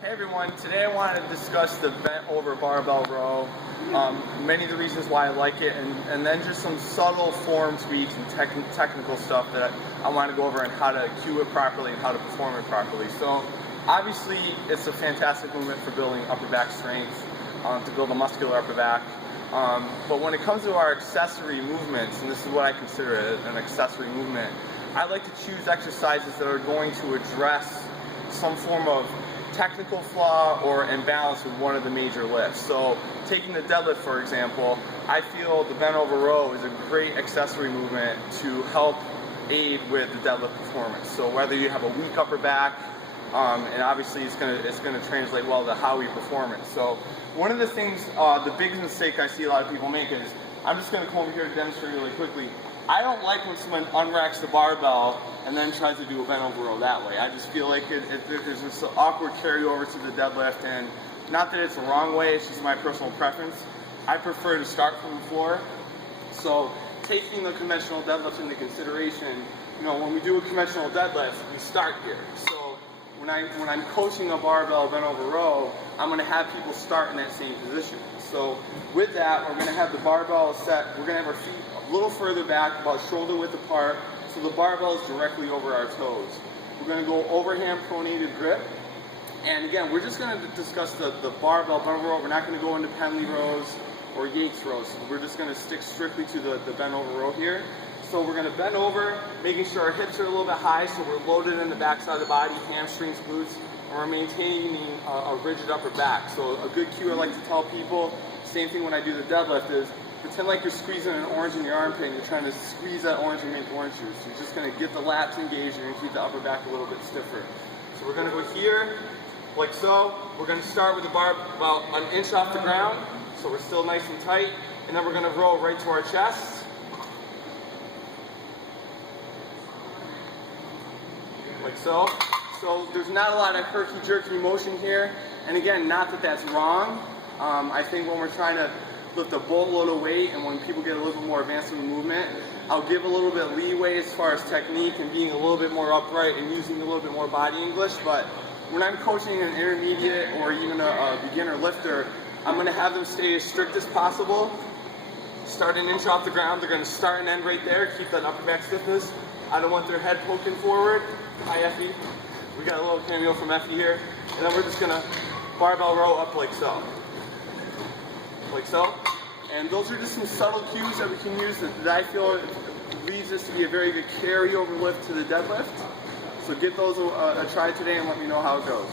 Hey everyone, today I wanted to discuss the bent over barbell row, many of the reasons why I like it, and then just some subtle form tweaks and technical stuff that I want to go over and how to cue it properly and how to perform it properly. So obviously it's a fantastic movement for building upper back strength, to build a muscular upper back. But when it comes to our accessory movements, and this is what I consider an accessory movement, I like to choose exercises that are going to address some form of technical flaw or imbalance with one of the major lifts. So taking the deadlift for example, I feel the bent over row is a great accessory movement to help aid with the deadlift performance. So whether you have a weak upper back, and obviously it's gonna translate well to how we perform it. So one of the things, the biggest mistake I see a lot of people make is, I'm just gonna come over here to demonstrate really quickly. I don't like when someone unracks the barbell and then tries to do a bent over row that way. I just feel like there's this awkward carryover to the deadlift, and not that it's the wrong way, it's just my personal preference. I prefer to start from the floor. So taking the conventional deadlift into consideration, when we do a conventional deadlift, we start here. So when I'm coaching a barbell bent over row, I'm going to have people start in that same position. So with that, we're going to have the barbell set, we're going to have our feet a little further back, about shoulder width apart, so the barbell is directly over our toes. We're going to go overhand pronated grip. And again, we're just going to discuss the barbell bent over row. We're not going to go into Penley rows or Yates rows. So we're just going to stick strictly to the bent over row here. So we're going to bend over, making sure our hips are a little bit high, so we're loaded in the back side of the body, hamstrings, glutes, and we're maintaining a rigid upper back. So a good cue I like to tell people, same thing when I do the deadlift, is pretend like you're squeezing an orange in your armpit and you're trying to squeeze that orange and make orange juice. You're just going to get the lats engaged and you're going to keep the upper back a little bit stiffer. So we're going to go here, like so. We're going to start with the bar about an inch off the ground, so we're still nice and tight, and then we're going to roll right to our chest. Like so. So there's not a lot of herky-jerky motion here, and again, not that that's wrong. I think when we're trying to lift a boatload of weight and when people get a little bit more advanced in the movement, I'll give a little bit leeway as far as technique and being a little bit more upright and using a little bit more body English. But when I'm coaching an intermediate or even a beginner lifter, I'm going to have them stay as strict as possible. Start an inch off the ground. They're going to start and end right there. Keep that upper back stiffness. I don't want their head poking forward. Hi, Effie. We got a little cameo from Effie here. And then we're just going to barbell row up like so. Like so. And those are just some subtle cues that we can use that I feel leads us to be a very good carryover lift to the deadlift. So give those a try today and let me know how it goes.